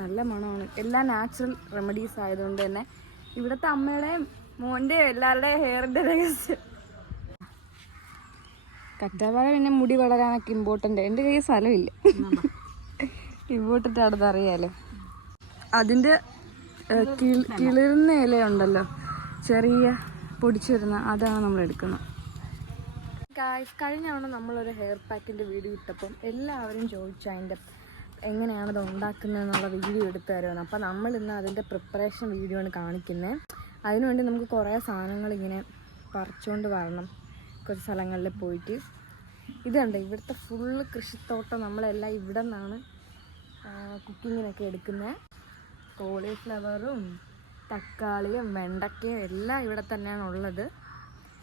നല്ല മണമാണ്. എല്ലാം നാച്ചുറൽ റെമഡീസ് ആയതുകൊണ്ട് തന്നെ ഇവിടുത്തെ അമ്മയുടെയും മോൻ്റെയും എല്ലാവരുടെയും ഹെയറിൻ്റെ രഹസ്യം. കറ്റാർവാഴ പിന്നെ മുടി വളരാനൊക്കെ ഇമ്പോർട്ടൻ്റ്. എൻ്റെ കയ്യിൽ സ്ഥലമില്ല, ഇമ്പോർട്ടൻ്റ് ആണെന്ന് അറിയാലോ. അതിൻ്റെ കിളിർന്ന ഇലയുണ്ടല്ലോ, ചെറിയ പൊടിച്ചു വരുന്ന, അതാണ് നമ്മൾ എടുക്കുന്നത്. കഴിഞ്ഞ തവണ നമ്മളൊരു ഹെയർ പാക്കിൻ്റെ വീഡിയോ ഇട്ടപ്പം എല്ലാവരും ചോദിച്ചു അതിൻ്റെ എങ്ങനെയാണത് ഉണ്ടാക്കുന്നതെന്നുള്ള വീഡിയോ എടുത്തു തരുമെന്ന്. അപ്പോൾ നമ്മളിന്ന് അതിൻ്റെ പ്രിപ്പറേഷൻ വീഡിയോ ആണ് കാണിക്കുന്നത്. അതിനുവേണ്ടി നമുക്ക് കുറേ സാധനങ്ങൾ ഇങ്ങനെ പറിച്ചുകൊണ്ട് വരണം, കുറച്ച് സ്ഥലങ്ങളിൽ പോയിട്ട്. ഇതുണ്ട് ഇവിടുത്തെ ഫുള്ള് കൃഷിത്തോട്ടം, നമ്മളെല്ലാം ഇവിടെ നിന്നാണ് കുക്കിങ്ങിനൊക്കെ എടുക്കുന്നത്. കോളിഫ്ലവറും തക്കാളിയും വെണ്ടയ്ക്കയും എല്ലാം ഇവിടെ തന്നെയാണ് ഉള്ളത്.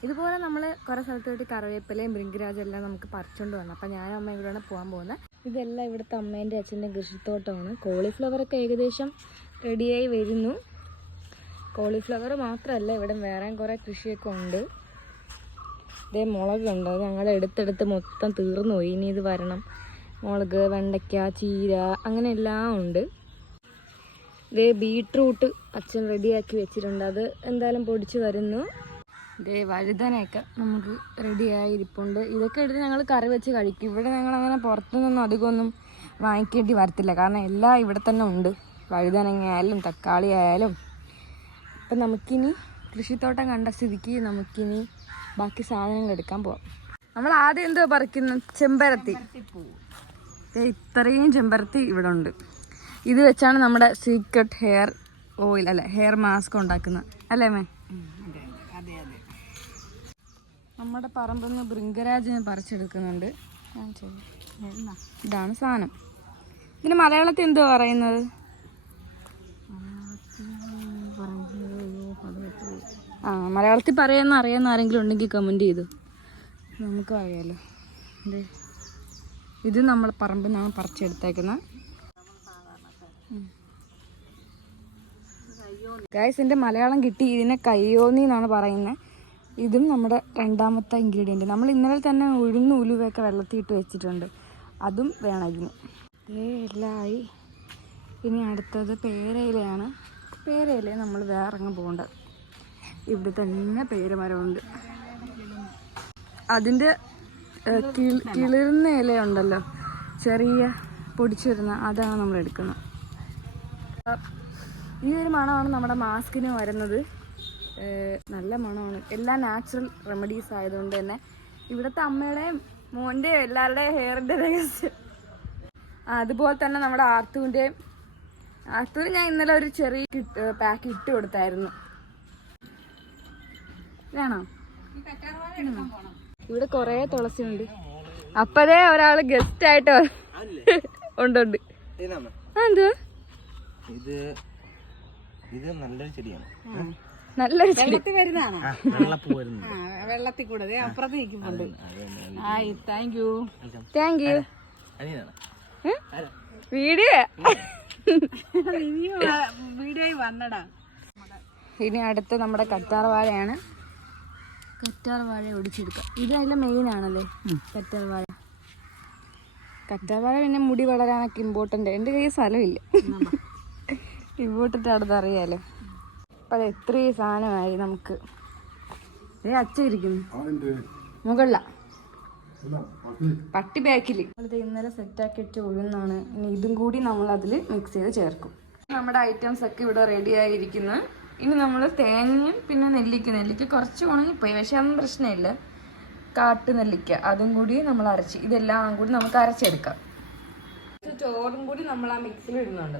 ഇതുപോലെ നമ്മൾ കുറേ സ്ഥലത്ത് പോയിട്ട് കറിവേപ്പിലയും ഭൃംഗരാജും എല്ലാം നമുക്ക് പറിച്ചുകൊണ്ട് വരണം. അപ്പോൾ ഞാനും അമ്മ ഇവിടെയാണ് പോകാൻ പോകുന്നത്. ഇതെല്ലാം ഇവിടുത്തെ അമ്മേൻ്റെ അച്ഛൻ്റെ കൃഷിത്തോട്ടമാണ്. കോളിഫ്ലവറൊക്കെ ഏകദേശം റെഡിയായി വരുന്നു. കോളിഫ്ലവർ മാത്രമല്ല, ഇവിടെ വേറെ കുറേ കൃഷിയൊക്കെ ഉണ്ട്. ഇതേ മുളകുണ്ട്, അത് ഞങ്ങൾ എടുത്തെടുത്ത് മൊത്തം തീർന്നു പോയി. ഇനി ഇത് വരണം. മുളക്, വെണ്ടയ്ക്ക, ചീര, അങ്ങനെ എല്ലാം ഉണ്ട്. ഇതേ ബീട്രൂട്ട് അച്ഛൻ റെഡിയാക്കി വെച്ചിട്ടുണ്ട്, അത് എന്തായാലും പൊടിച്ച് വരുന്നു. ഇതേ വഴുതനയൊക്കെ നമുക്ക് റെഡിയായിരിപ്പുണ്ട്. ഇതൊക്കെ എടുത്ത് ഞങ്ങൾ കറി വെച്ച് കഴിക്കും. ഇവിടെ ഞങ്ങളങ്ങനെ പുറത്തുനിന്നൊന്നും അധികമൊന്നും വാങ്ങിക്കേണ്ടി വരത്തില്ല, കാരണം എല്ലാം ഇവിടെ തന്നെ ഉണ്ട്. വഴുതനങ്ങ ആയാലും തക്കാളി ആയാലും. അപ്പം നമുക്കിനി കൃഷിത്തോട്ടം കണ്ട സ്ഥിതിക്ക് നമുക്കിനി ബാക്കി സാധനങ്ങൾ എടുക്കാൻ പോവാം. നമ്മൾ ആദ്യം എന്തോ പറിക്കുന്നത്? ചെമ്പരത്തി. ഇത്രയും ചെമ്പരത്തി ഇവിടെ ഉണ്ട്. ഇത് വെച്ചാണ് നമ്മുടെ സീക്രട്ട് ഹെയർ ഓയിൽ, അല്ല ഹെയർ മാസ്ക് ഉണ്ടാക്കുന്നത്, അല്ലേ മേ? നമ്മുടെ പറമ്പിൽ നിന്ന് ഭൃംഗരാജിനെ പറിച്ചെടുക്കുന്നുണ്ട്. ഇതാണ് സാധനം. ഇതിന് മലയാളത്തിൽ എന്തോ പറയുന്നത്? മലയാളത്തിൽ പറയാമെന്ന് അറിയാവുന്ന ആരെങ്കിലും ഉണ്ടെങ്കിൽ കമൻറ്റ് ചെയ്തു, നമുക്ക് അറിയാമല്ലോ. ഇത് നമ്മൾ പറമ്പിൽ നിന്നാണ് പറിച്ചെടുത്തേക്കുന്നത്. ഗൈസ്, എൻ്റെ മലയാളം കിട്ടി. ഇതിനെ കയ്യോന്നി എന്നാണ് പറയുന്നത്. ഇതും നമ്മുടെ രണ്ടാമത്തെ ഇൻഗ്രീഡിയൻറ്റ്. നമ്മൾ ഇന്നലെ തന്നെ ഉഴുന്ന് ഉലുവയൊക്കെ വെള്ളത്തിയിട്ട് വെച്ചിട്ടുണ്ട്, അതും വേണം ഇതിന്. എല്ലാമായി. ഇനി അടുത്തത് പേരയിലയാണ്. പേരയില നമ്മൾ വേറെ അങ്ങ് പോകേണ്ട, ഇവിടെ തന്നെ പേരമരമുണ്ട്. അതിൻ്റെ കിളിർന്ന ഇലയുണ്ടല്ലോ, ചെറിയ പൊടിച്ചു വരുന്ന, അതാണ് നമ്മൾ എടുക്കുന്നത്. ഈ ഒരു മണമാണ് നമ്മുടെ മാസ്കിന് വരുന്നത്. നല്ല മണമാണ്. എല്ലാം നാച്ചുറൽ റെമഡീസ് ആയതുകൊണ്ട് തന്നെ ഇവിടുത്തെ അമ്മയുടെയും മോൻ്റെയും എല്ലാവരുടെയും ഹെയറിൻ്റെ രഹസ്യം. അതുപോലെ തന്നെ നമ്മുടെ ആർത്തുവിൻ്റെയും. ആർത്തുവിന് ഞാൻ ഇന്നലെ ഒരു ചെറിയ പാക്ക് ഇട്ട് കൊടുത്തായിരുന്നു. വേണോ? ഇവിടെ കുറേ തുളസി ഉണ്ട്. അപ്പതേ ഒരാൾ ഗസ്റ്റ് ആയിട്ട് ഉണ്ട്. എന്തുവാ ഇത്? നല്ലൊരു ചെടിയാണ്. നല്ലൊരു ചെടി വെള്ളത്തിൽ കൂടെ അപ്പുറത്ത് നിൽക്കുന്നുണ്ട്. Thank you. വീഡിയോ വന്നടാ. ഇനി അടുത്ത് നമ്മുടെ കറ്റാർ വാഴയാണ്. കറ്റാർ വാഴ ഒടിച്ചെടുക്കുക. ഇത് അതിലെ മെയിൻ ആണല്ലേ കറ്റാർ വാഴ. കറ്റാർ വാഴ പിന്നെ മുടി വളരാനൊക്കെ ഇമ്പോർട്ടൻ്റ്. എൻ്റെ കയ്യിൽ സ്ഥലമില്ല, ഇമ്പോർട്ടൻ്റ് ആണെന്ന് അറിയാലോ. അപ്പം അത് എത്രയും സാധനമായി നമുക്ക്. അച്ഛൻ ഇരിക്കുന്നു മുകളില പട്ടി ബാക്കിൽ. അത് ഇന്നലെ സെറ്റാക്കി വെച്ച ഉഴുന്നാണ്. ഇനി ഇതും കൂടി നമ്മൾ അതിൽ മിക്സ് ചെയ്ത് ചേർക്കും. നമ്മുടെ ഐറ്റംസ് ഒക്കെ ഇവിടെ റെഡി ആയിരിക്കുന്നു. ഇനി നമ്മൾ തേങ്ങയും പിന്നെ നെല്ലിക്ക കുറച്ച് ഉണങ്ങിപ്പോയി, പക്ഷെ അതൊന്നും പ്രശ്നമില്ല. കാട്ടു നെല്ലിക്ക അതും കൂടി നമ്മൾ അരച്ച്, ഇതെല്ലാം കൂടി നമുക്ക് അരച്ചെടുക്കാം. ചോറും കൂടി നമ്മൾ ആ മിക്സിൽ ഇടുന്നുണ്ട്.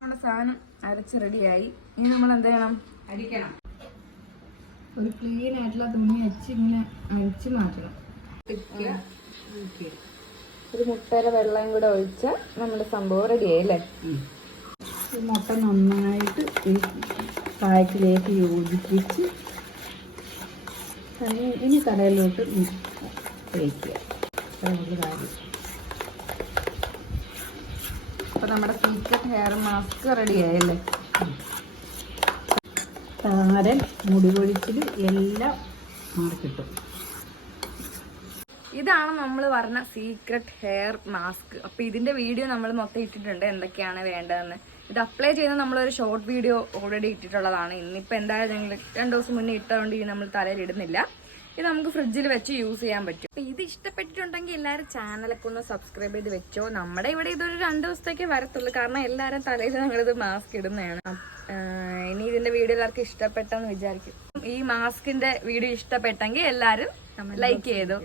നമ്മുടെ സാധനം അരച്ച് റെഡിയായി. ഇനി നമ്മൾ എന്ത് ചെയ്യണം? അരിക്കണം. ഒരു ക്ലീൻ ആയിട്ടുള്ള തുണി വെച്ച് ഇങ്ങനെ അരിച്ച് മാറ്റണം. ഒരു മുട്ടയുടെ വെള്ളം കൂടെ ഒഴിച്ചാൽ നമ്മുടെ സംഭവം റെഡിയായി അല്ലേ? ഈ മുട്ട നന്നായിട്ട് ഈ പായക്കിലേക്ക് യോജിപ്പിച്ച് ഇനി കടയിലോട്ട് തേക്കുക. കാര്യം. അപ്പോൾ നമ്മുടെ സീക്രട്ട് ഹെയർ മാസ്ക് റെഡിയായല്ലേ? താരൻ, മുടി കൊഴിച്ചിൽ എല്ലാം മാറി കിട്ടും. ഇതാണ് നമ്മൾ പറഞ്ഞ സീക്രട്ട് ഹെയർ മാസ്ക്. അപ്പൊ ഇതിന്റെ വീഡിയോ നമ്മൾ മൊത്തം ഇട്ടിട്ടുണ്ട്, എന്തൊക്കെയാണ് വേണ്ടതെന്ന്. ഇത് അപ്ലൈ ചെയ്യുന്ന നമ്മളൊരു ഷോർട്ട് വീഡിയോ ഓൾറെഡി ഇട്ടിട്ടുള്ളതാണ്. ഇന്നിപ്പോൾ എന്തായാലും ഞങ്ങൾ 2 ദിവസം മുന്നേ ഇട്ടതുകൊണ്ട് ഇത് നമ്മൾ തലയിൽ ഇടുന്നില്ല. ഇത് നമുക്ക് ഫ്രിഡ്ജിൽ വെച്ച് യൂസ് ചെയ്യാൻ പറ്റും. അപ്പൊ ഇത് ഇഷ്ടപ്പെട്ടിട്ടുണ്ടെങ്കിൽ എല്ലാവരും ചാനലൊക്കെ ഒന്ന് സബ്സ്ക്രൈബ് ചെയ്ത് വെച്ചോ. നമ്മുടെ ഇവിടെ ഇതൊരു 2 ദിവസത്തേക്ക് വരത്തുള്ളൂ, കാരണം എല്ലാവരും തലയിൽ ഞങ്ങളിത് മാസ്ക് ഇടുന്നതാണ്. ഇനി ഇതിന്റെ വീഡിയോ എല്ലാവർക്കും ഇഷ്ടപ്പെട്ടെന്ന് വിചാരിക്കും. ഈ മാസ്കിന്റെ വീഡിയോ ഇഷ്ടപ്പെട്ടെങ്കിൽ എല്ലാവരും ലൈക്ക് ചെയ്തു.